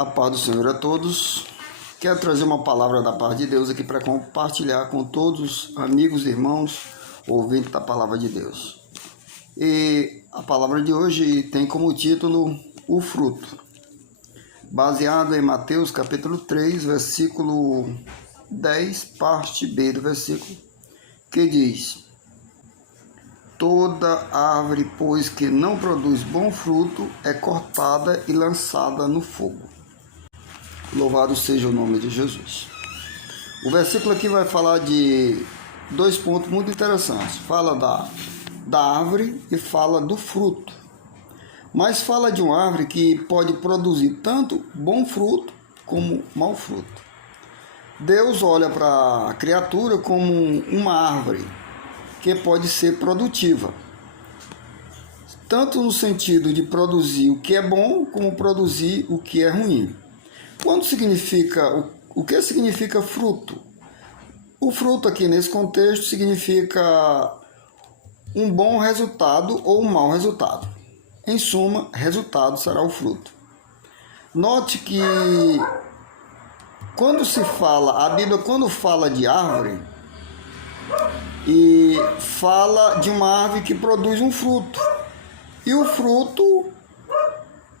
A paz do Senhor a todos. Quero trazer uma palavra da paz de Deus aqui para compartilhar com todos os amigos e irmãos ouvintes da palavra de Deus. E a palavra de hoje tem como título o fruto, baseado em Mateus capítulo 3, versículo 10, parte B do versículo, que diz: toda árvore, pois, que não produz bom fruto, é cortada e lançada no fogo. Louvado seja o nome de Jesus. O versículo aqui vai falar de dois pontos muito interessantes. Fala da árvore e fala do fruto. Mas fala de uma árvore que pode produzir tanto bom fruto como mau fruto. Deus olha para a criatura como uma árvore que pode ser produtiva, tanto no sentido de produzir o que é bom, como produzir o que é ruim. O que significa fruto? O fruto aqui nesse contexto significa um bom resultado ou um mau resultado. Em suma, resultado será o fruto. Note que a Bíblia quando fala de árvore, e fala de uma árvore que produz um fruto. E o fruto,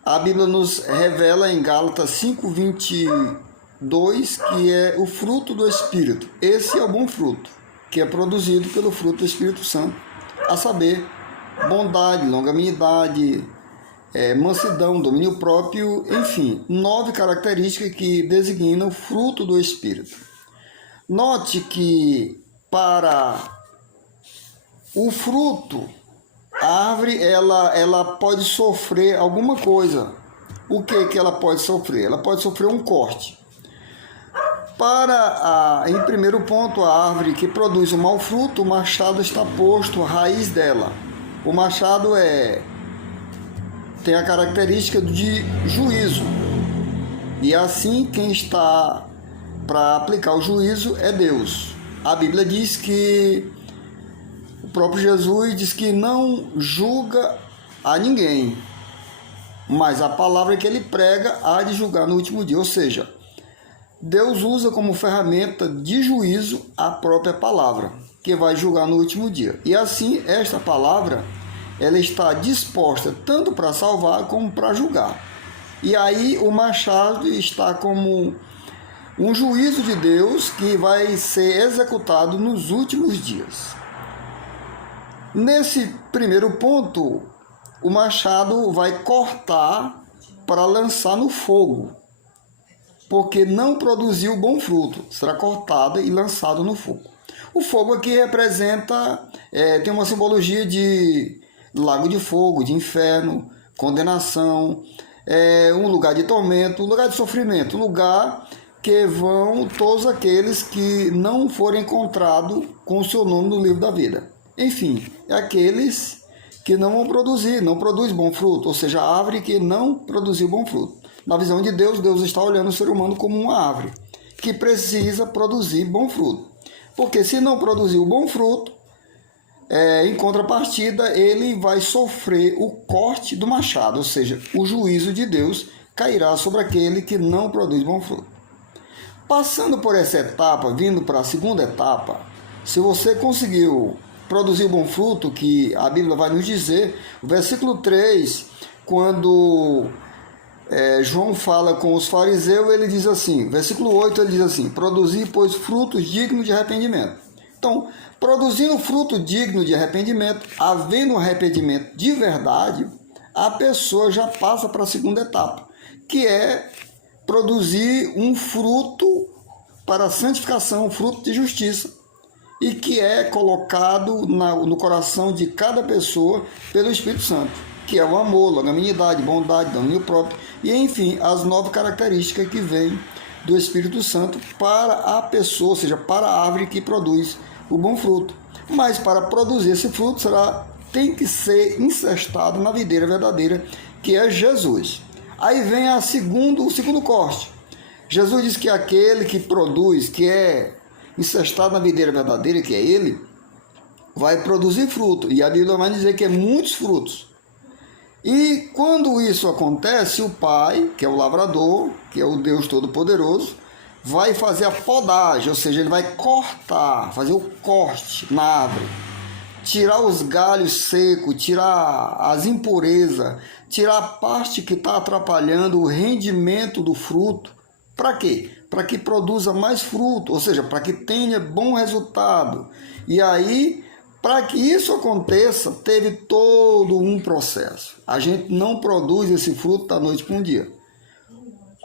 a Bíblia nos revela em Gálatas 5:22, que é o fruto do Espírito. Esse é o bom fruto, que é produzido pelo fruto do Espírito Santo, a saber, bondade, longanimidade, mansidão, domínio próprio, enfim, 9 características que designam o fruto do Espírito. Note que para o fruto, a árvore ela pode sofrer alguma coisa. O que ela pode sofrer? Ela pode sofrer um corte. Em primeiro ponto, a árvore que produz um mau fruto, o machado está posto à raiz dela. O machado tem a característica de juízo. E assim quem está para aplicar o juízo é Deus. A Bíblia diz que o próprio Jesus diz que não julga a ninguém, mas a palavra que ele prega há de julgar no último dia. Ou seja, Deus usa como ferramenta de juízo a própria palavra, que vai julgar no último dia. E assim, esta palavra, ela está disposta tanto para salvar como para julgar. E aí o machado está como um juízo de Deus que vai ser executado nos últimos dias. Nesse primeiro ponto, o machado vai cortar para lançar no fogo, porque não produziu bom fruto, será cortado e lançado no fogo. O fogo aqui representa, tem uma simbologia de lago de fogo, de inferno, condenação, um lugar de tormento, um lugar de sofrimento, um lugar que vão todos aqueles que não forem encontrados com o seu nome no livro da vida. Enfim, é aqueles que não produz bom fruto, ou seja, a árvore que não produziu bom fruto. Na visão de Deus, Deus está olhando o ser humano como uma árvore que precisa produzir bom fruto. Porque se não produzir o bom fruto, em contrapartida, ele vai sofrer o corte do machado, ou seja, o juízo de Deus cairá sobre aquele que não produz bom fruto. Passando por essa etapa, vindo para a segunda etapa, se você conseguiu produzir bom fruto, que a Bíblia vai nos dizer, o versículo 3, quando João fala com os fariseus, ele diz assim, versículo 8, ele diz assim: produzir, pois, frutos dignos de arrependimento. Então, produzindo fruto digno de arrependimento, havendo um arrependimento de verdade, a pessoa já passa para a segunda etapa, que é produzir um fruto para a santificação, um fruto de justiça, e que é colocado no coração de cada pessoa pelo Espírito Santo, que é o amor, longanimidade, bondade, domínio próprio, e enfim, as 9 características que vêm do Espírito Santo para a pessoa, ou seja, para a árvore que produz o bom fruto. Mas para produzir esse fruto tem que ser incestado na videira verdadeira, que é Jesus. Aí vem o segundo corte. Jesus diz que aquele que produz, que é incestado na videira verdadeira, que é ele, vai produzir fruto. E a Bíblia vai dizer que é muitos frutos. E quando isso acontece, o Pai, que é o lavrador, que é o Deus Todo-Poderoso, vai fazer a podagem, ou seja, ele vai cortar, fazer o corte na árvore, tirar os galhos secos, tirar as impurezas, tirar a parte que está atrapalhando o rendimento do fruto. Para quê? Para que produza mais fruto, ou seja, para que tenha bom resultado. E aí, para que isso aconteça, teve todo um processo. A gente não produz esse fruto da noite para um dia.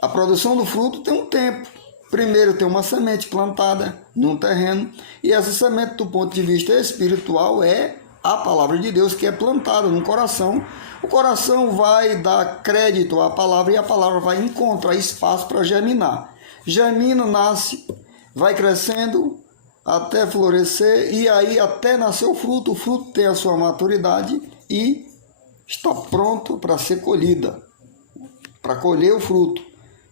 A produção do fruto tem um tempo. Primeiro tem uma semente plantada num terreno, e essa semente, do ponto de vista espiritual, é a palavra de Deus que é plantada no coração. O coração vai dar crédito à palavra e a palavra vai encontrar espaço para germinar. Germina, nasce, vai crescendo até florescer, e aí até nascer o fruto. O fruto tem a sua maturidade e está pronto para ser colhida, para colher o fruto.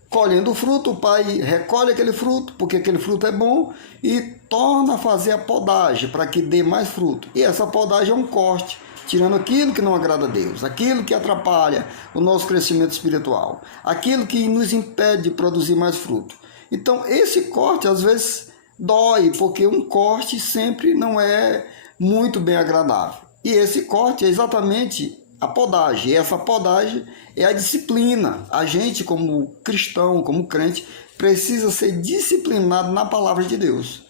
Colhendo o fruto, o pai recolhe aquele fruto, porque aquele fruto é bom, e torna a fazer a podagem para que dê mais fruto. E essa podagem é um corte, tirando aquilo que não agrada a Deus, aquilo que atrapalha o nosso crescimento espiritual, aquilo que nos impede de produzir mais fruto. Então, esse corte às vezes dói, porque um corte sempre não é muito bem agradável. E esse corte é exatamente a podagem. E essa podagem é a disciplina. A gente, como cristão, como crente, precisa ser disciplinado na palavra de Deus.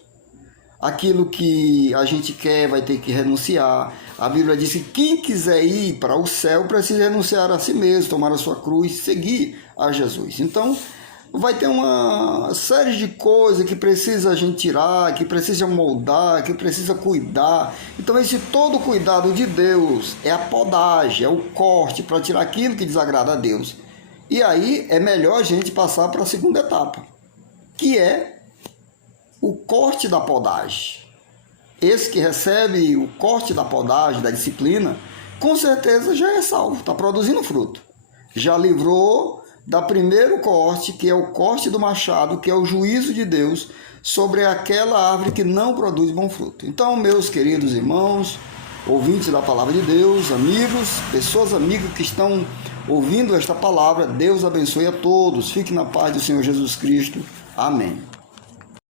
Aquilo que a gente quer vai ter que renunciar. A Bíblia diz que quem quiser ir para o céu precisa renunciar a si mesmo, tomar a sua cruz, seguir a Jesus. Então, vai ter uma série de coisas que precisa a gente tirar, que precisa moldar, que precisa cuidar. Então esse todo cuidado de Deus é a podagem, é o corte para tirar aquilo que desagrada a Deus. E aí é melhor a gente passar para a segunda etapa, que é o corte da podagem. Esse que recebe o corte da podagem, da disciplina, com certeza já é salvo, está produzindo fruto. Já livrou da primeiro corte, que é o corte do machado, que é o juízo de Deus sobre aquela árvore que não produz bom fruto. Então, meus queridos irmãos, ouvintes da palavra de Deus, amigos, pessoas amigas que estão ouvindo esta palavra, Deus abençoe a todos. Fique na paz do Senhor Jesus Cristo. Amém.